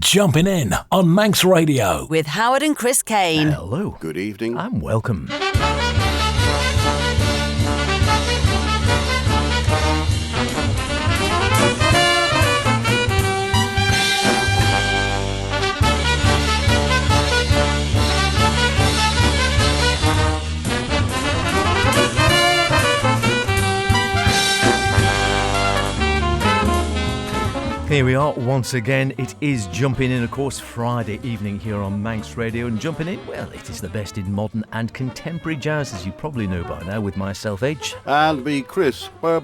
Jumpin' In on Manx Radio. With Howard and Chris Kane. Hello. Good evening. And welcome. Here we are once again. It is Jumpin' In, of course, Friday evening here on Manx Radio. And Jumpin' In, well, it is the best in modern and contemporary jazz, as you probably know by now, with myself, H. And me, Chris. Happy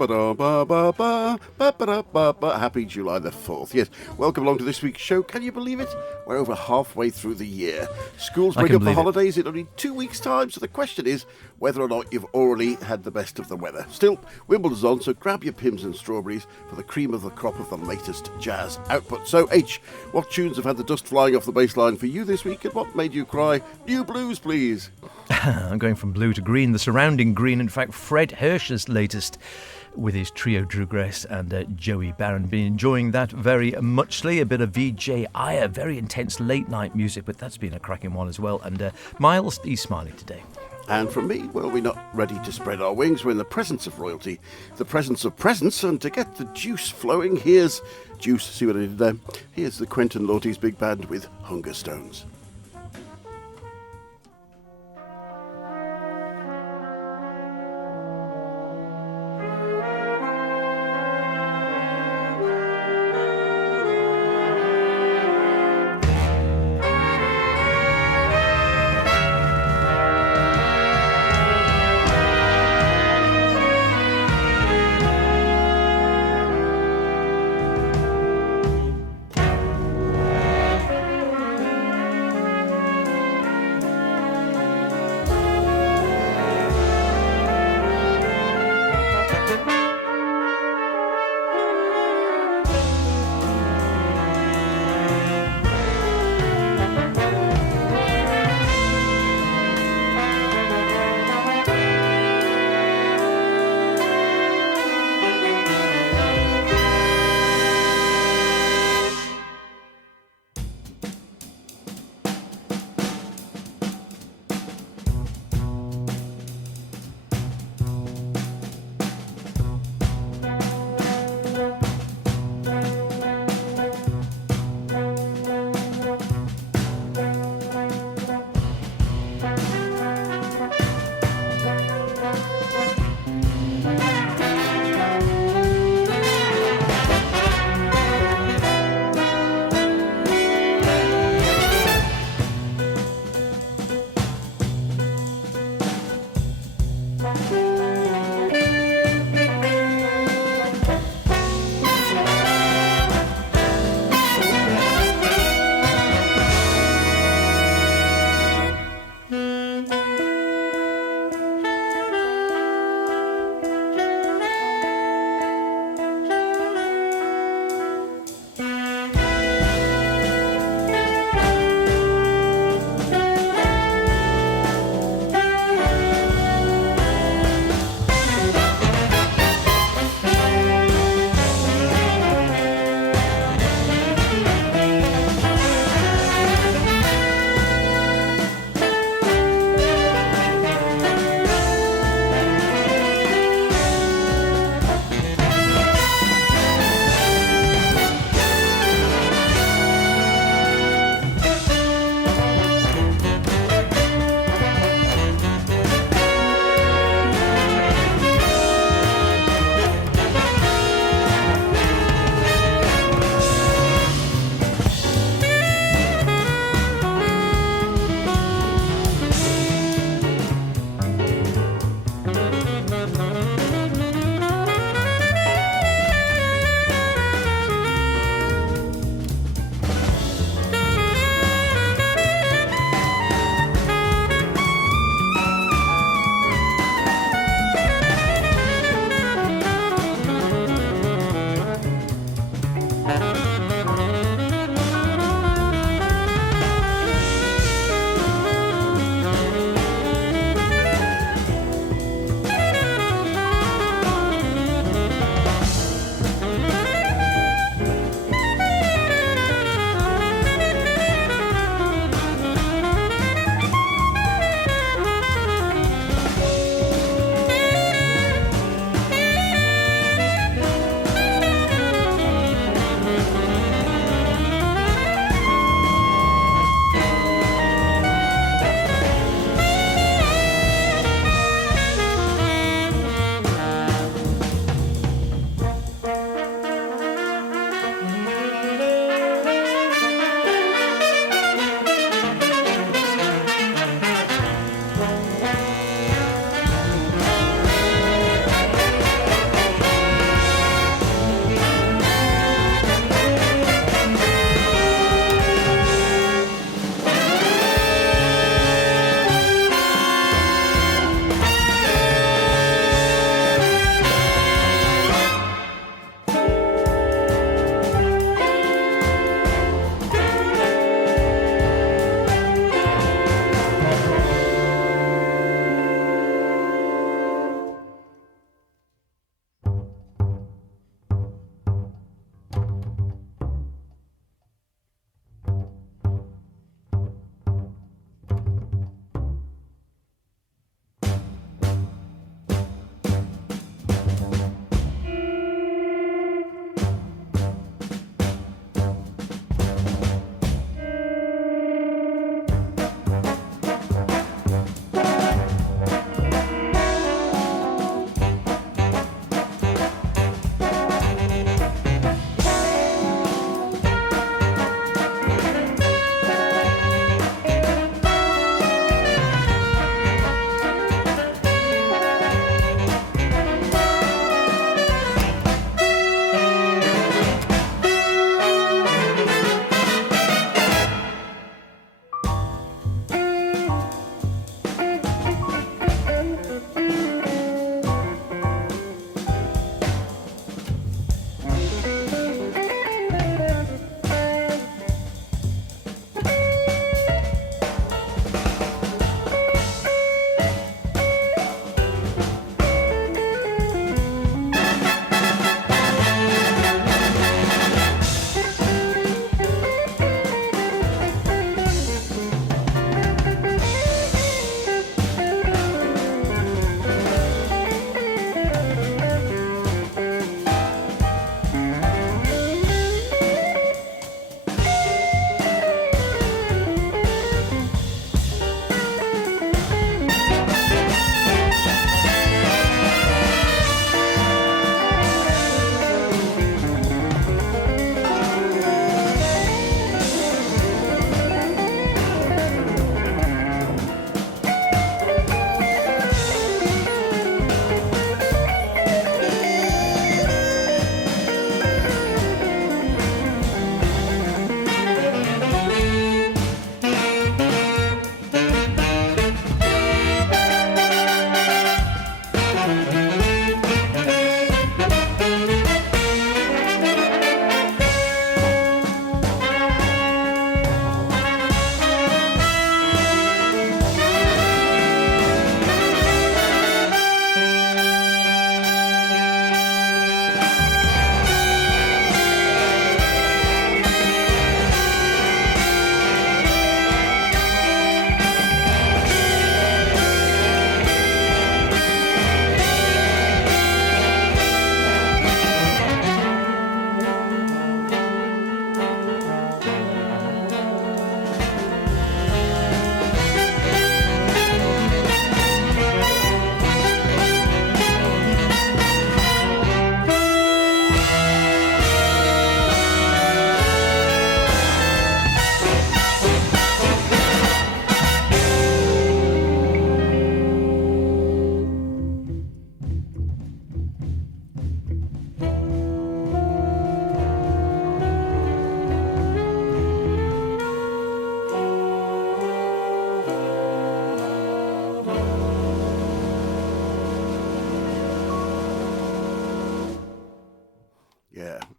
July the 4th. Yes, welcome along to this week's show. Can you believe it? We're over halfway through the year. Schools break up for holidays in only 2 weeks' time, so the question is whether or not you've already had the best of the weather. Still, Wimbledon's on, so grab your pims and strawberries for the cream of the crop of the latest jazz output. So, H, what tunes have had the dust flying off the bass line for you this week, and what made you cry, new blues, please? I'm going from blue to green, the surrounding green. In fact, Fred Hirsch's latest with his trio Drew Gress and Joey Barron. Been enjoying that very muchly. A bit of VJ Iyer, very intense late night music, but that's been a cracking one as well. And Miles, he's smiling today. And from me, well, we're not ready to spread our wings. We're in the presence of royalty, the presence of presence, and to get the juice flowing, here's Juice, see what I did there? Here's the Quentin Lawty's big band with Hunger Stones.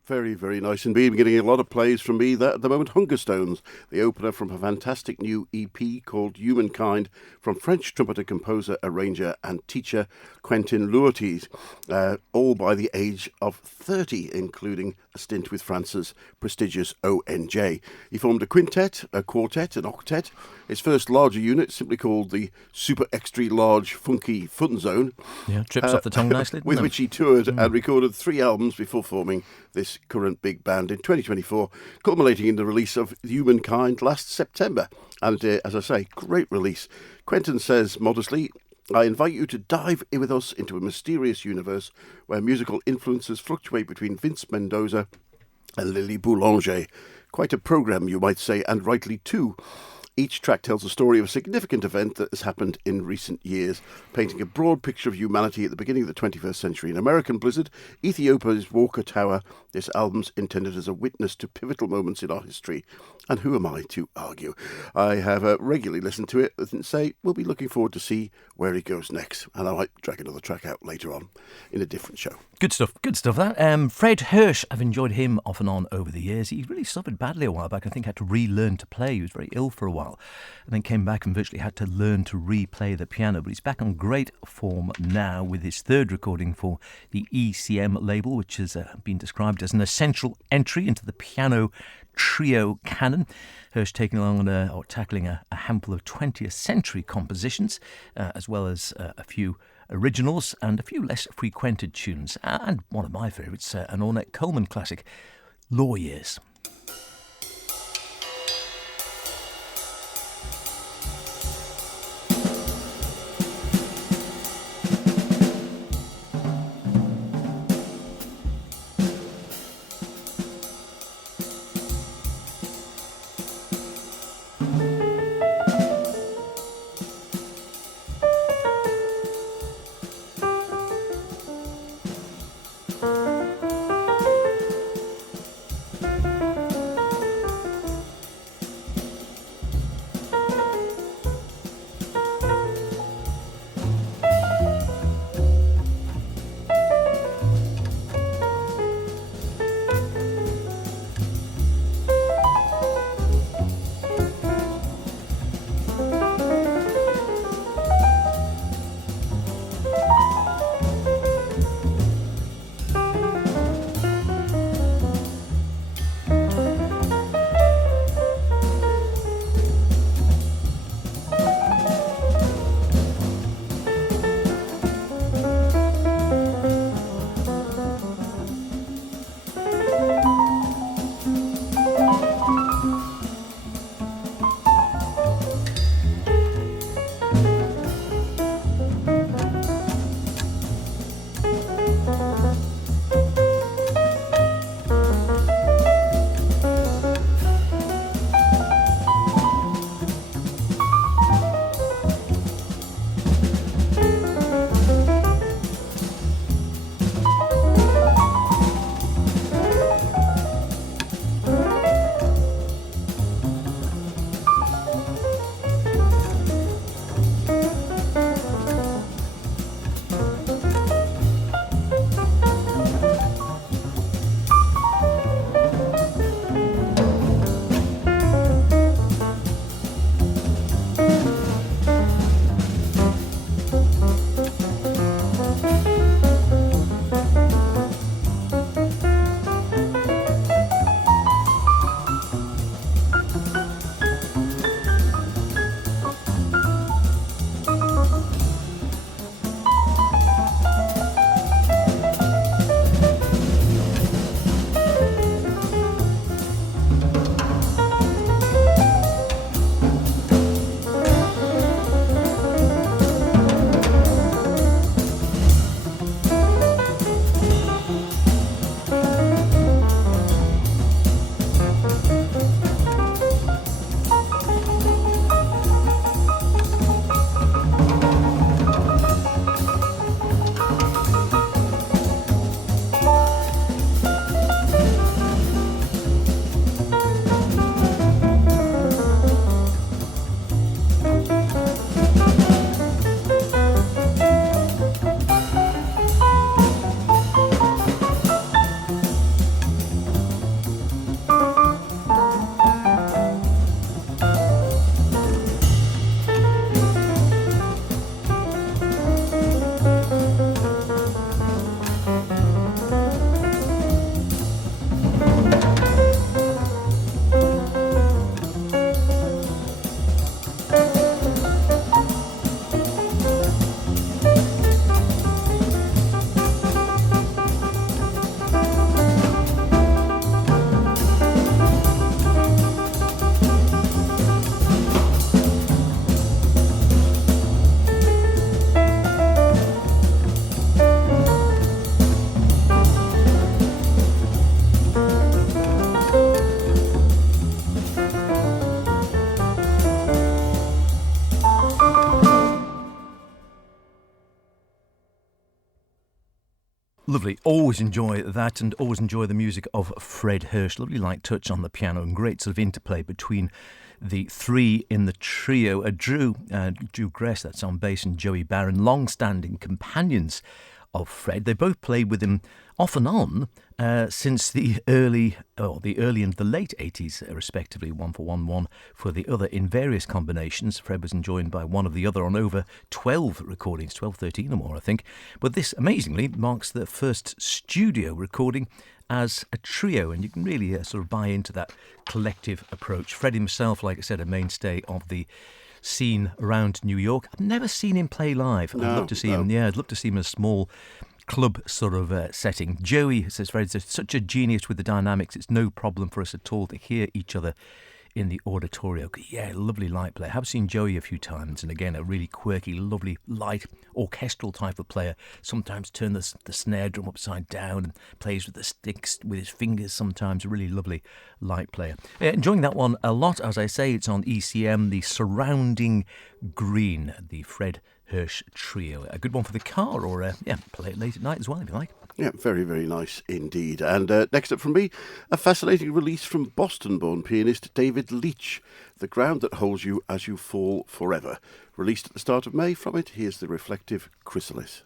Very, very nice indeed. We're getting a lot of plays from me at the moment. Hunger Stones, the opener from a fantastic new EP called Humankind from French trumpeter, composer, arranger and teacher Quentin Lourdes, all by the age of 30, including a stint with France's prestigious ONJ. He formed a quintet, a quartet, an octet. His first larger unit, simply called the Super Extra Large Funky Fun Zone. Yeah, trips off the tongue nicely. With which he toured and recorded 3 albums before forming this current big band in 2024, culminating in the release of Humankind last September. And as I say, great release. Quentin says modestly, I invite you to dive in with us into a mysterious universe where musical influences fluctuate between Vince Mendoza and Lily Boulanger. Quite a programme, you might say, and rightly too. Each track tells a story of a significant event that has happened in recent years, painting a broad picture of humanity at the beginning of the 21st century. In American Blizzard, Ethiopia's Walker Tower, this album's intended as a witness to pivotal moments in our history. And who am I to argue? I have regularly listened to it and say we'll be looking forward to see where he goes next. And I might drag another track out later on in a different show. Good stuff that. Fred Hirsch, I've enjoyed him off and on over the years. He really suffered badly a while back. I think had to relearn to play. He was very ill for a while and then came back and virtually had to learn to replay the piano. But he's back on great form now with his third recording for the ECM label, which has been described as an essential entry into the piano trio canon. Hirsch taking along or tackling a handful of 20th century compositions, as well as a few originals and a few less frequented tunes. And one of my favourites, an Ornette Coleman classic, Law Years. lovely. Always enjoy that, and always enjoy the music of Fred Hirsch. Lovely light touch on the piano and great sort of interplay between the three in the trio. Drew Gress, that's on bass, and Joey Barron, long-standing companions of Fred. They both played with him off and on since the early and the late 80s, respectively. One for one for the other in various combinations. Fred was joined by one of the other on over 12 recordings, 12, 13 or more, I think. But this, amazingly, marks the first studio recording as a trio, and you can really sort of buy into that collective approach. Fred himself, like I said, a mainstay of the scene around New York. I've never seen him play live. I'd love to see him. Yeah, I'd love to see him in a small club sort of setting. Joey, says Fred, is such a genius with the dynamics. It's no problem for us at all to hear each other in the auditorio. Yeah, lovely light player. I've seen Joey a few times, and again, a really quirky, lovely, light, orchestral type of player. Sometimes turn the snare drum upside down and plays with the sticks with his fingers sometimes. A really lovely light player. Enjoying that one a lot. As I say, it's on ECM, the Surrounding Green, the Fred Hirsch Trio. A good one for the car, or play it late at night as well if you like. Yeah, very, very nice indeed. And next up from me, a fascinating release from Boston-born pianist David Leach, The Ground That Holds You As You Fall Forever. Released at the start of May. From it, here's the reflective Chrysalis.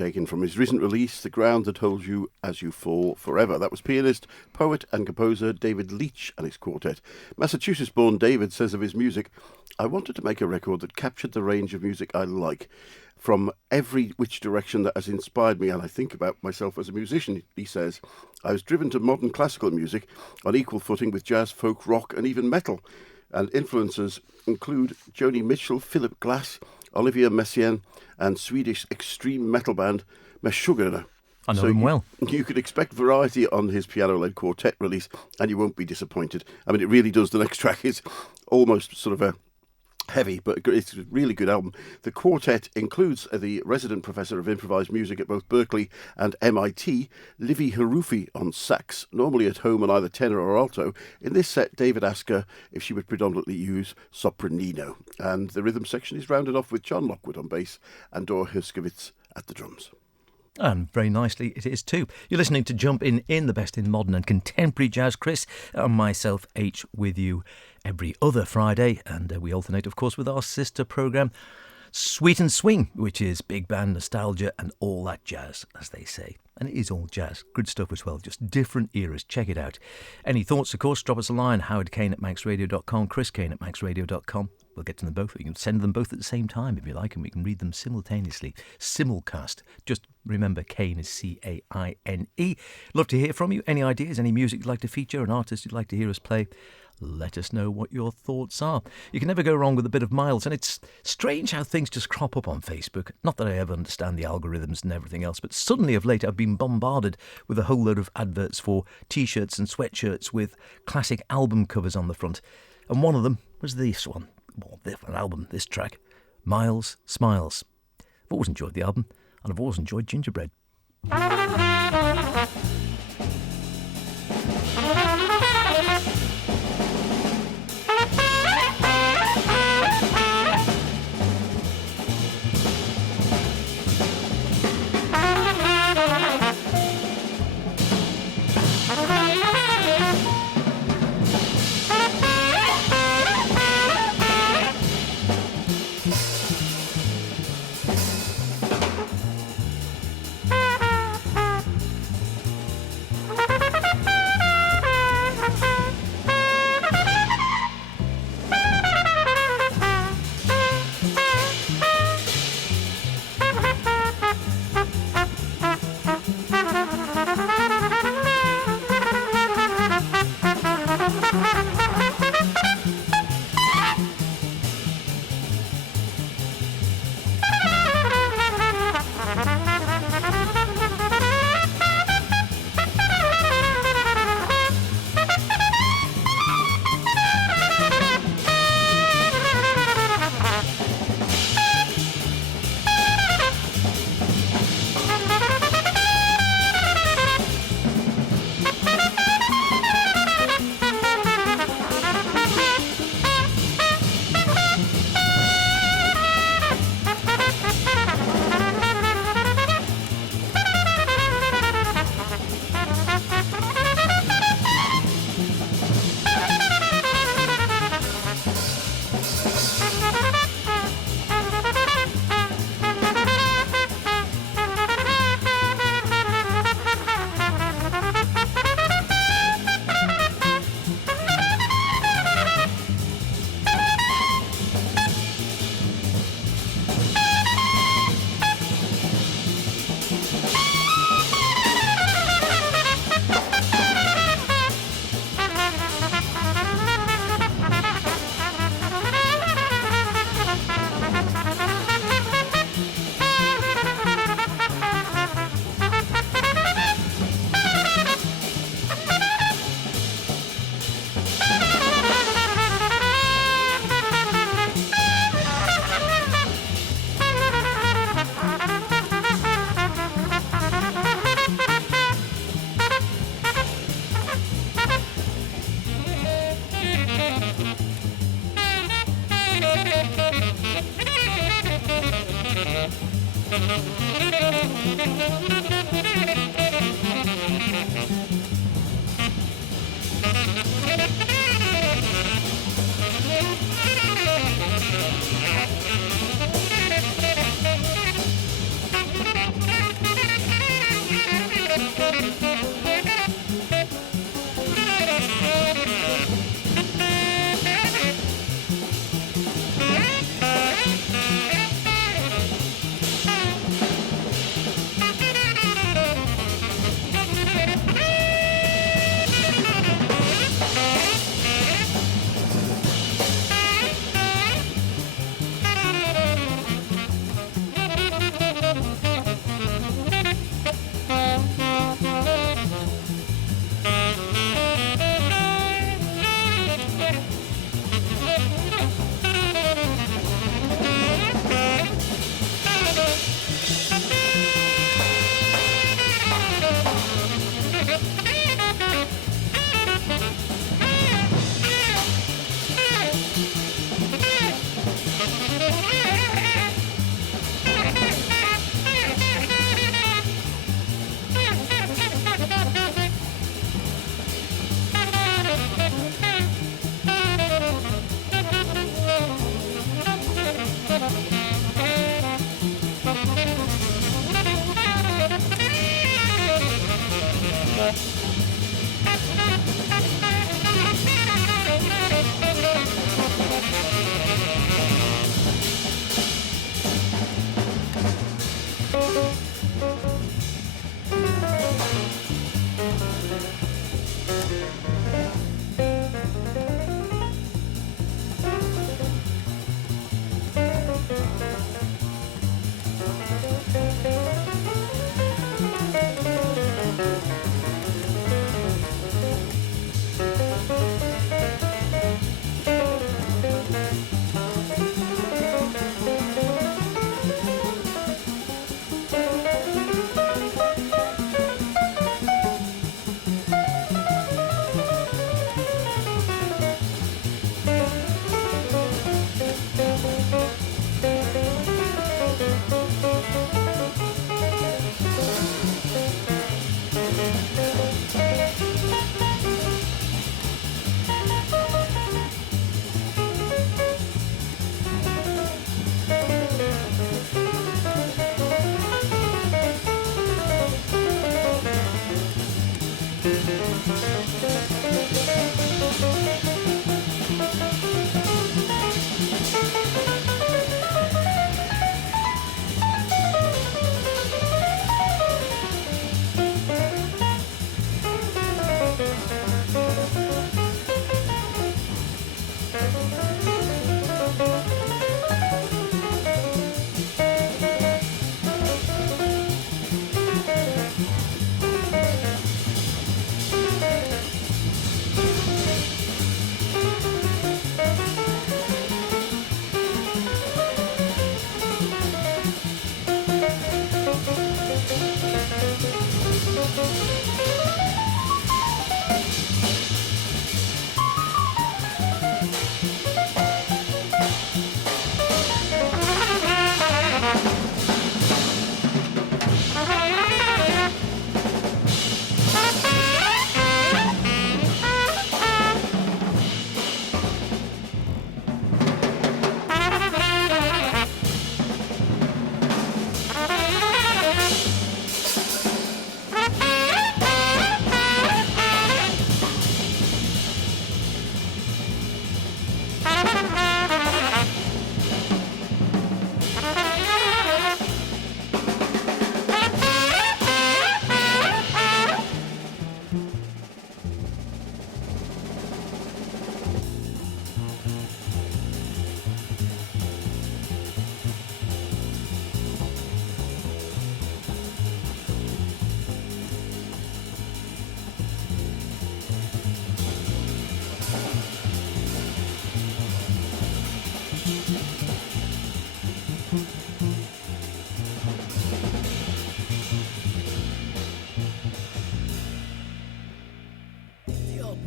taken from his recent release, The Ground That Holds You As You Fall Forever. That was pianist, poet and composer David Leach and his quartet. Massachusetts-born David says of his music, "I wanted to make a record that captured the range of music I like, from every which direction that has inspired me, and I think about myself as a musician," he says. "I was driven to modern classical music on equal footing with jazz, folk, rock and even metal. And influences include Joni Mitchell, Philip Glass, Olivia Messiaen and Swedish extreme metal band Meshuggah." I know him well. You could expect variety on his piano-led quartet release, and you won't be disappointed. I mean, it really does. The next track is almost sort of a heavy, but it's a really good album. The quartet includes the resident professor of improvised music at both Berkeley and MIT, Livy Harufi, on sax, normally at home on either tenor or alto. In this set, David asked her if she would predominantly use sopranino. And the rhythm section is rounded off with John Lockwood on bass and Dora Herskowitz at the drums. And very nicely it is too. You're listening to Jump In, the best in modern and contemporary jazz. Chris and myself, H, with you every other Friday. And we alternate, of course, with our sister programme, Sweet and Swing, which is big band nostalgia and all that jazz, as they say. And it is all jazz. Good stuff as well, just different eras. Check it out. Any thoughts, of course, drop us a line. Howard Kane at manxradio.com, Chris Kane at manxradio.com. We'll get to them both. You can send them both at the same time if you like, and we can read them simultaneously. Simulcast. Just remember, Kane is C-A-I-N-E. Love to hear from you. Any ideas, any music you'd like to feature, an artist you'd like to hear us play? Let us know what your thoughts are. You can never go wrong with a bit of Miles, and it's strange how things just crop up on Facebook. Not that I ever understand the algorithms and everything else, but suddenly of late I've been bombarded with a whole load of adverts for T-shirts and sweatshirts with classic album covers on the front. And one of them was this one. Well, this album, this track, Miles Smiles. I've always enjoyed the album, and I've always enjoyed Gingerbread.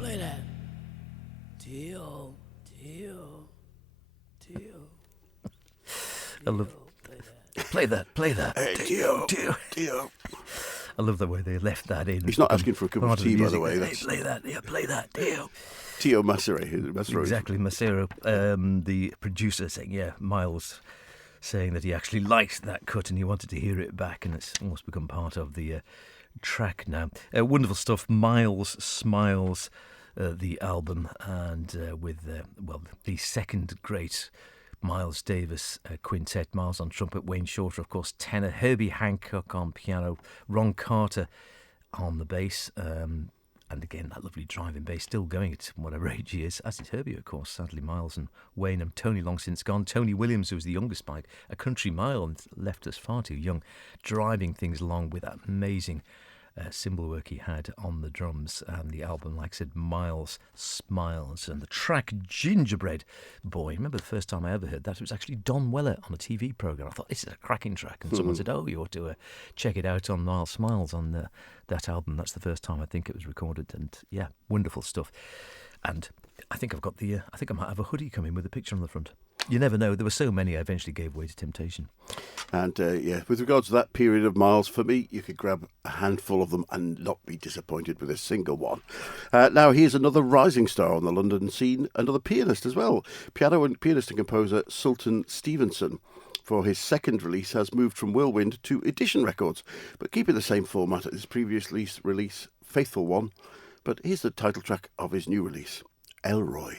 Play that. Tio. I love. Play that. Hey, Tio. I love the way they left that in. He's not asking for a cup of tea, by the way. Hey, play that, Tio. Tio Macero. Exactly, Macero, the producer, saying, Miles saying that he actually liked that cut and he wanted to hear it back, and it's almost become part of the track now. Wonderful stuff. Miles Smiles, the album, and with the second great Miles Davis quintet. Miles on trumpet, Wayne Shorter, of course, tenor, Herbie Hancock on piano, Ron Carter on the bass, and again that lovely driving bass, still going at whatever age he is, as is Herbie, of course. Sadly, Miles and Wayne and Tony long since gone. Tony Williams, who was the youngest by a country mile and left us far too young, driving things along with that amazing cymbal work he had on the drums. And the album, like I said, Miles Smiles, and the track Gingerbread Boy. Remember the first time I ever heard that? It was actually Don Weller on a TV programme. I thought, this is a cracking track, and someone said, oh, you ought to check it out on Miles Smiles on that album. That's the first time I think it was recorded, and yeah, wonderful stuff. And I think I might have a hoodie coming with a picture on the front. You never know. There were so many I eventually gave way to temptation. And with regards to that period of Miles, for me, you could grab a handful of them and not be disappointed with a single one. Now, here's another rising star on the London scene, another pianist as well. Pianist and composer Sultan Stevenson, for his second release, has moved from Whirlwind to Edition Records, but keeping the same format as his previous release, Faithful One. But here's the title track of his new release, Elroy.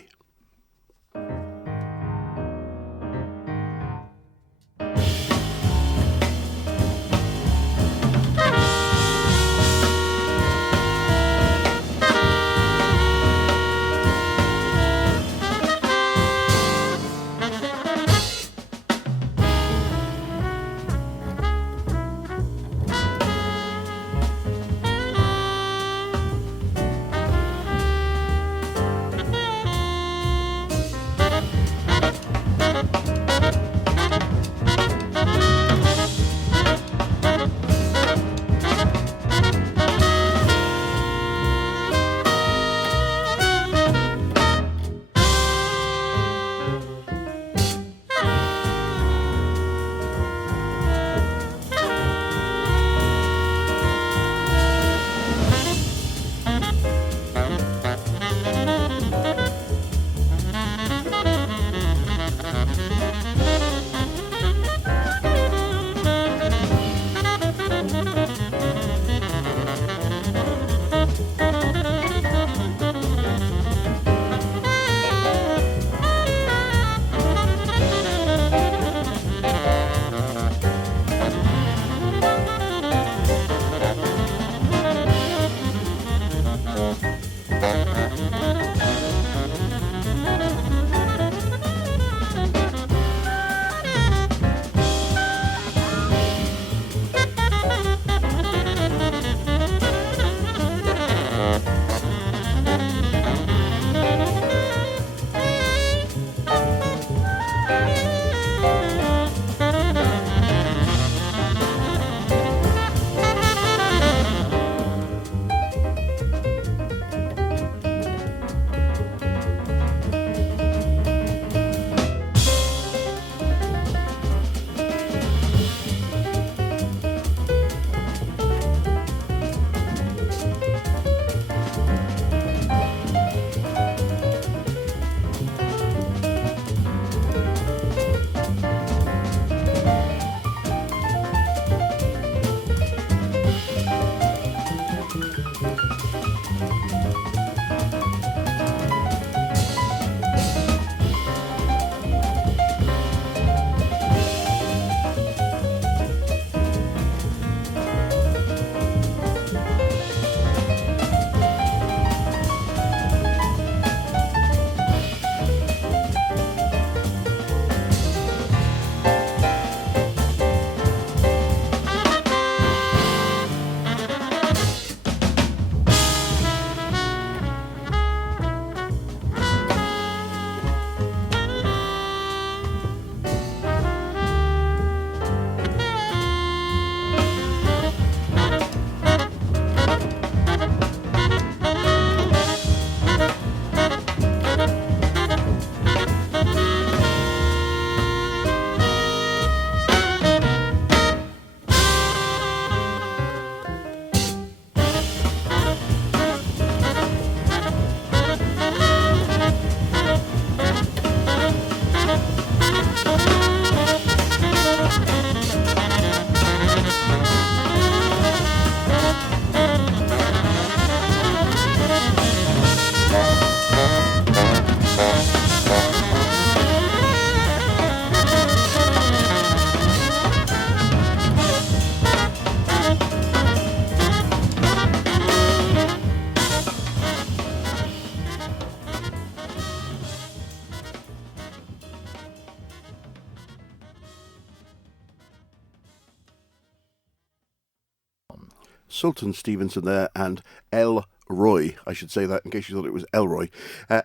Sultan Stevenson there, and El Roy. I should say that in case you thought it was Elroy.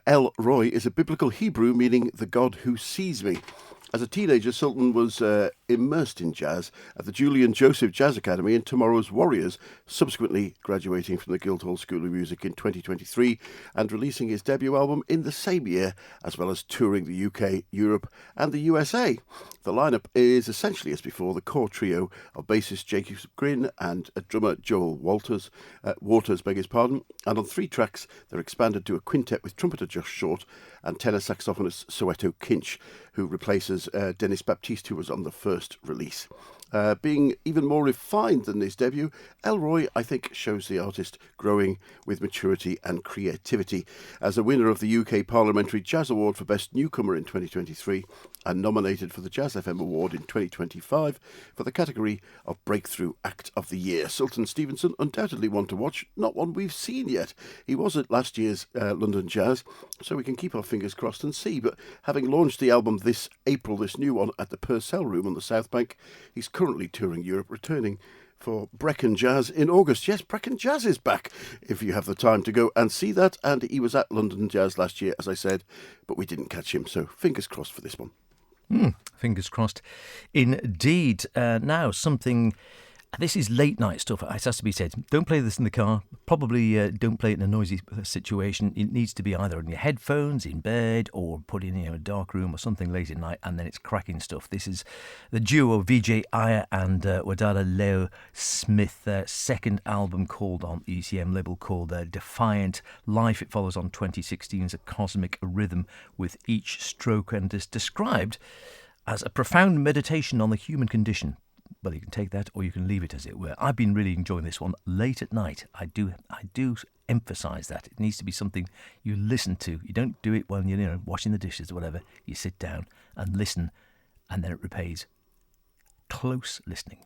El Roy is a biblical Hebrew meaning the God who sees me. As a teenager, Sultan was immersed in jazz at the Julian Joseph Jazz Academy and Tomorrow's Warriors, subsequently graduating from the Guildhall School of Music in 2023 and releasing his debut album in the same year, as well as touring the UK, Europe and the USA. The lineup is essentially as before, the core trio of bassist Jacob Grin and drummer Joel Waters, and on 3 tracks they're expanded to a quintet with trumpeter Josh Short and tenor saxophonist Soweto Kinch, who replaces Dennis Baptiste, who was on the first release. Being even more refined than his debut, Elroy, I think, shows the artist growing with maturity and creativity. As a winner of the UK Parliamentary Jazz Award for Best Newcomer in 2023 and nominated for the Jazz FM Award in 2025 for the category of Breakthrough Act of the Year, Sultan Stevenson undoubtedly one to watch, not one we've seen yet. He was at last year's London Jazz, so we can keep our fingers crossed and see. But having launched the album this April, this new one, at the Purcell Room on the South Bank, he's currently touring Europe, returning for Brecon Jazz in August. Yes, Brecon Jazz is back, if you have the time to go and see that. And he was at London Jazz last year, as I said, but we didn't catch him, so fingers crossed for this one. Fingers crossed indeed. Now, something... This is late night stuff, it has to be said. Don't play this in the car. Probably don't play it in a noisy situation. It needs to be either on your headphones, in bed, or put in a dark room or something late at night, and then it's cracking stuff. This is the duo VJ Aya and Wadada Leo Smith, their second album called on ECM label called Defiant Life. It follows on 2016's A Cosmic Rhythm, with each stroke and is described as a profound meditation on the human condition. Well, you can take that or you can leave it, as it were. I've been really enjoying this one late at night. I do emphasise that. It needs to be something you listen to. You don't do it while you're washing the dishes or whatever. You sit down and listen, and then it repays. Close listening.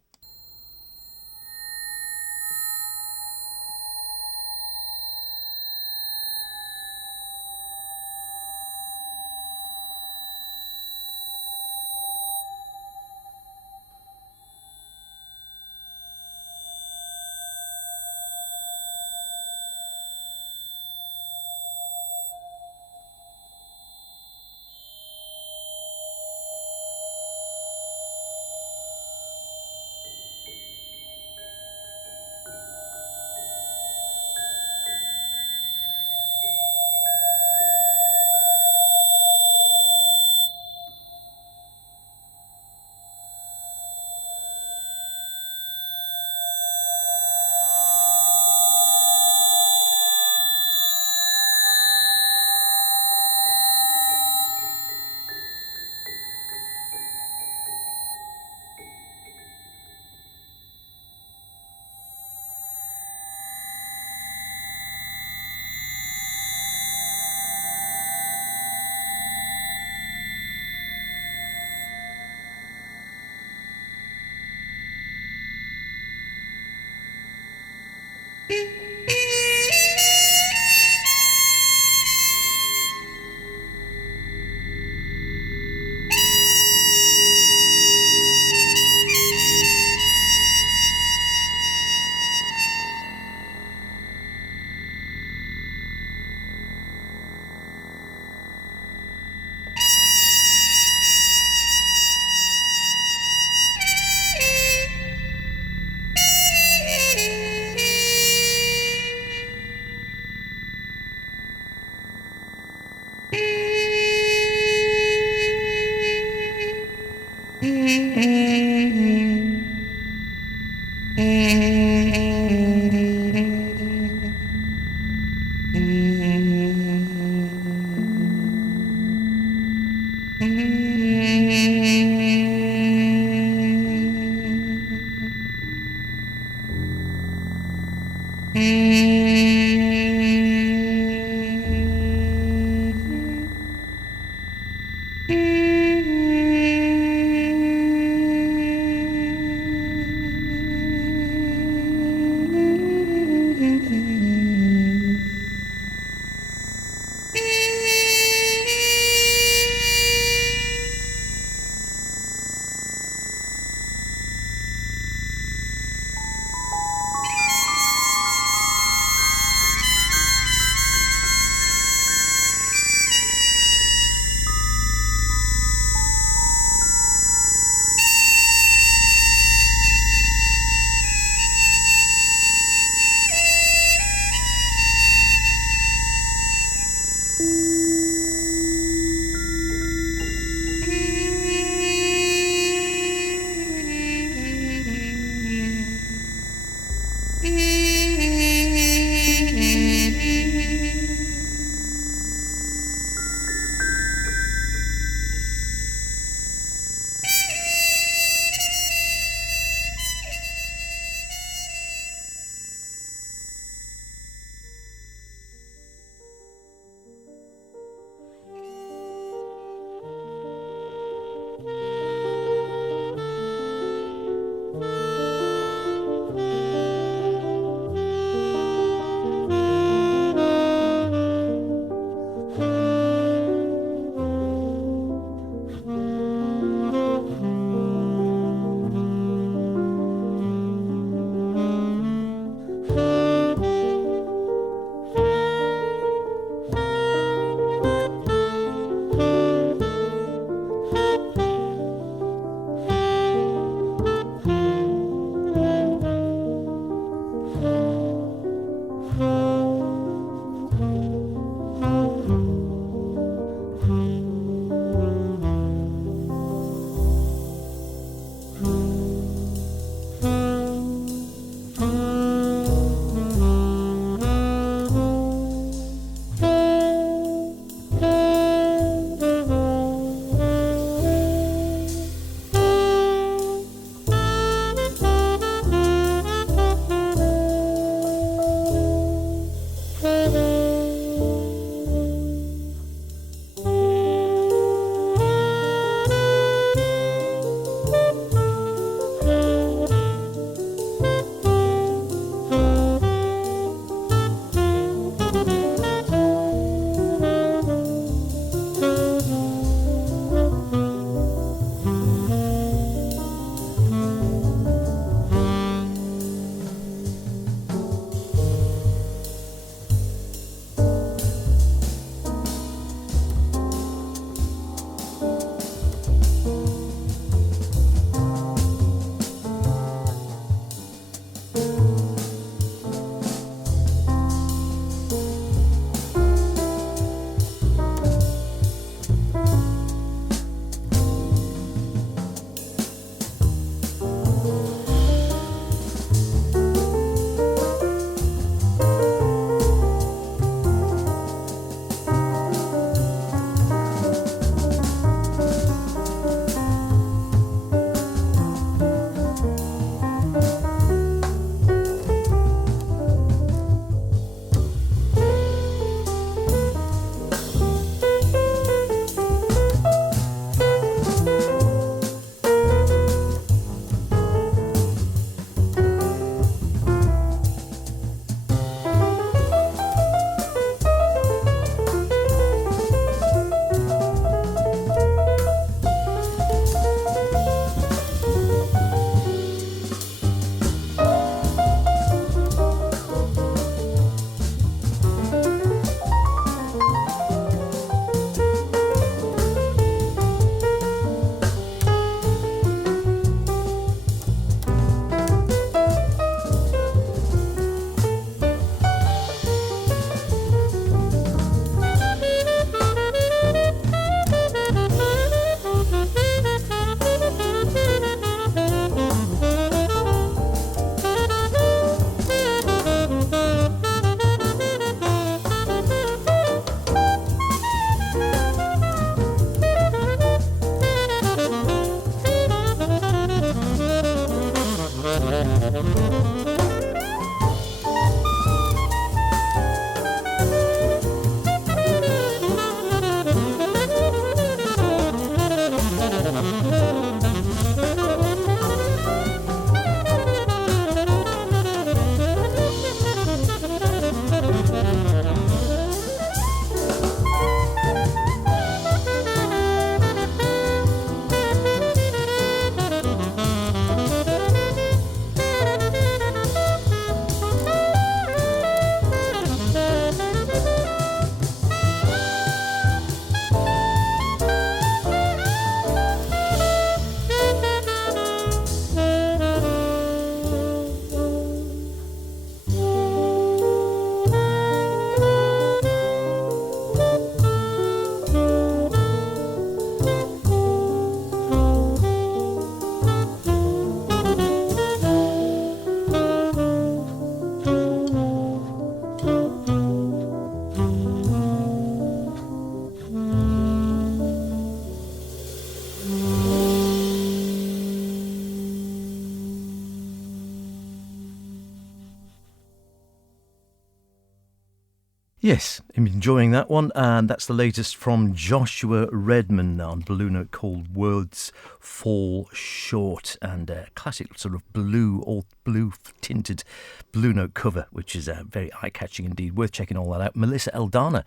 Yes, I'm enjoying that one, and that's the latest from Joshua Redman on Blue Note called Words Fall Short, and a classic sort of all blue tinted Blue Note cover, which is very eye-catching indeed, worth checking all that out. Melissa Eldana,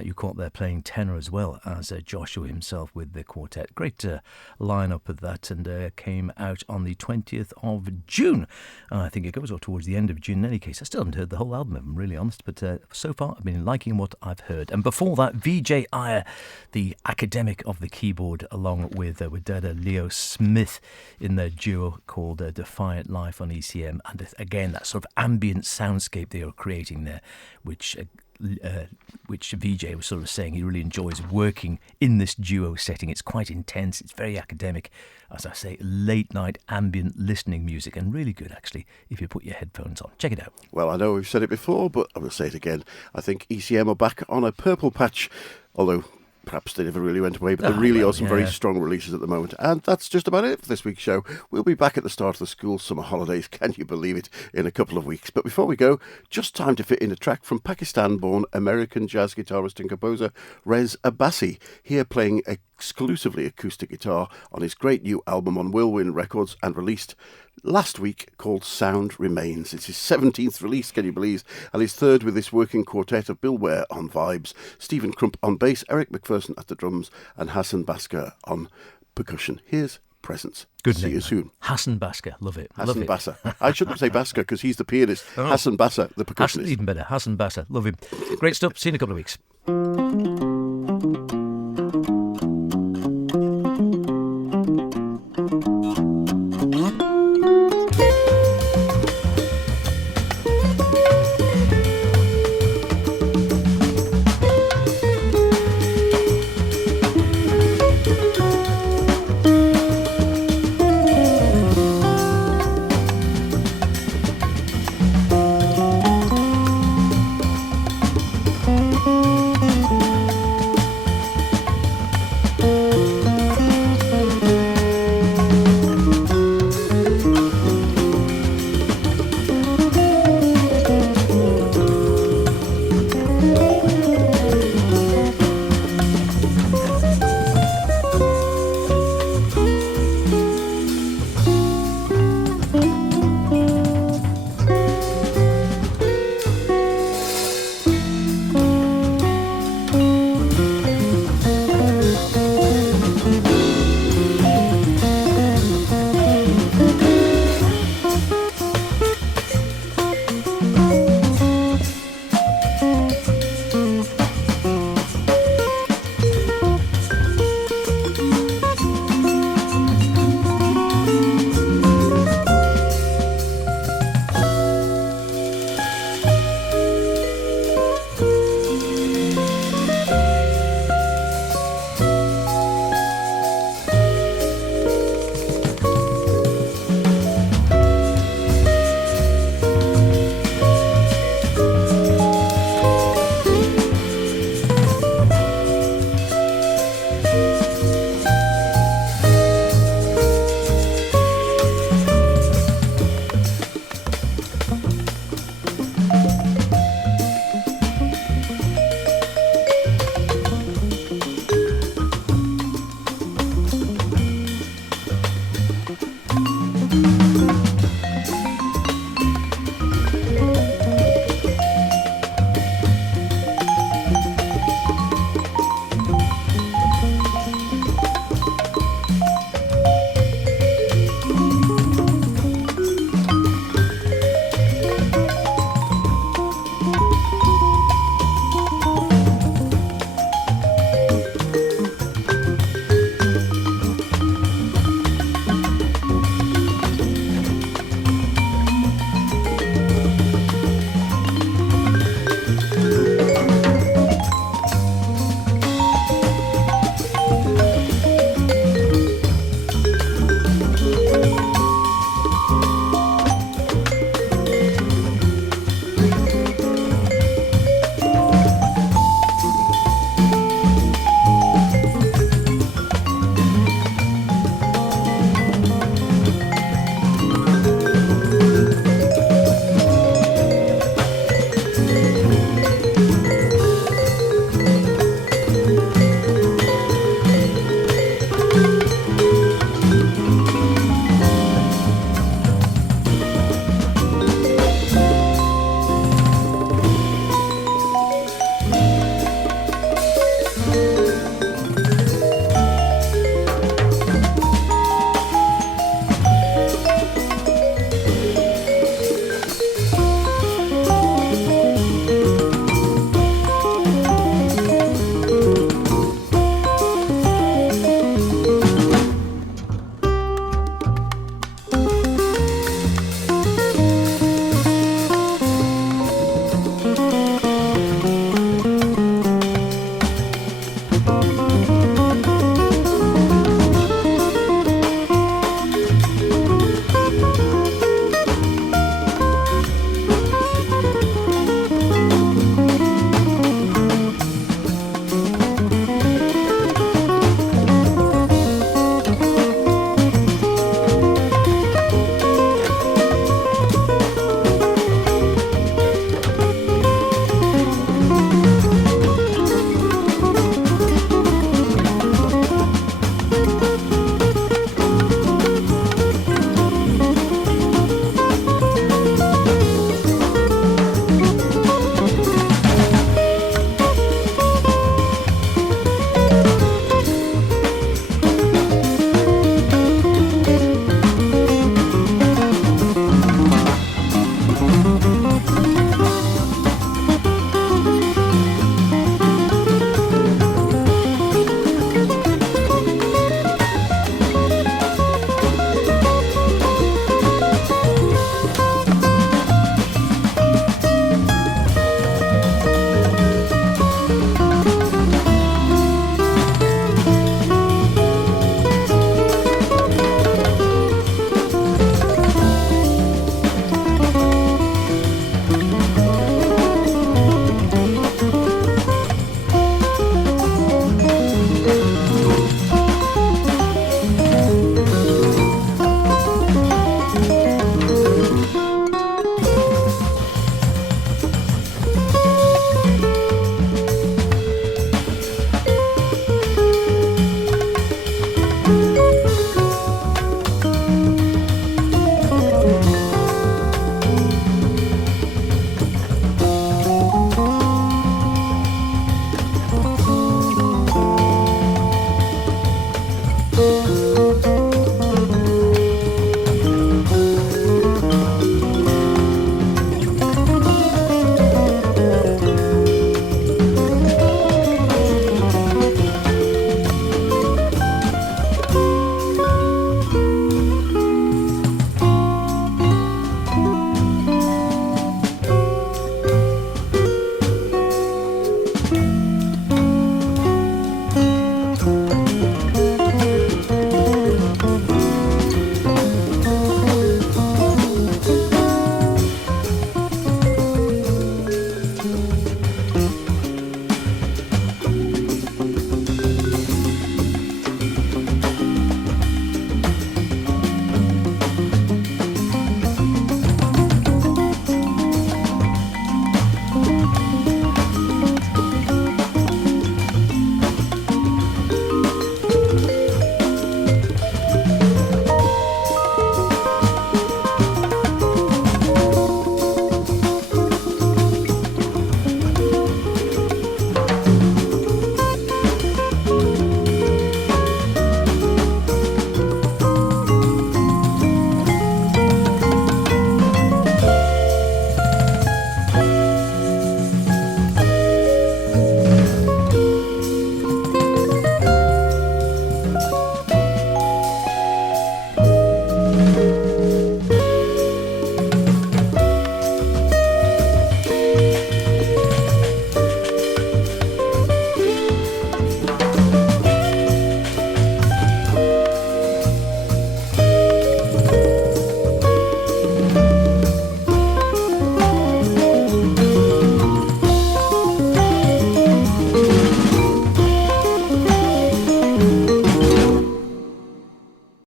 you caught there playing tenor as well as Joshua himself with the quartet. Great line-up of that, and came out on the 20th of June. I think it goes on towards the end of June in any case. I still haven't heard the whole album, if I'm really honest, but so far I've been liking what I've heard. And before that, VJ Iyer, the academic of the keyboard, along with Dada Leo Smith in their duo called Defiant Life on ECM. And again, that sort of ambient soundscape they are creating there, which VJ was sort of saying he really enjoys working in this duo setting. It's quite intense, it's very academic, as I say, late night ambient listening music, and really good actually if you put your headphones on. Check it out. Well, I know we've said it before, but I will say it again. I think ECM are back on a purple patch, although perhaps they never really went away, but there really are some very strong releases at the moment. And that's just about it for this week's show. We'll be back at the start of the school summer holidays, can you believe it, in a couple of weeks. But before we go, just time to fit in a track from Pakistan-born American jazz guitarist and composer Rez Abbasi, here playing exclusively acoustic guitar on his great new album on Whirlwind Records and released last week called Sound Remains. It's his 17th release, can you believe, and his third with this working quartet of Bill Ware on vibes, Stephen Crump on bass, Eric McPherson at the drums, and Hassan Basker on percussion. Here's Presence. Good See name, you soon. Hassan Basker, love it. Hassan Basser. I shouldn't say Basker because he's the pianist. Hassan Basser, the percussionist. Hassan, even better. Hassan Basser, love him. Great stuff. See you in a couple of weeks. you.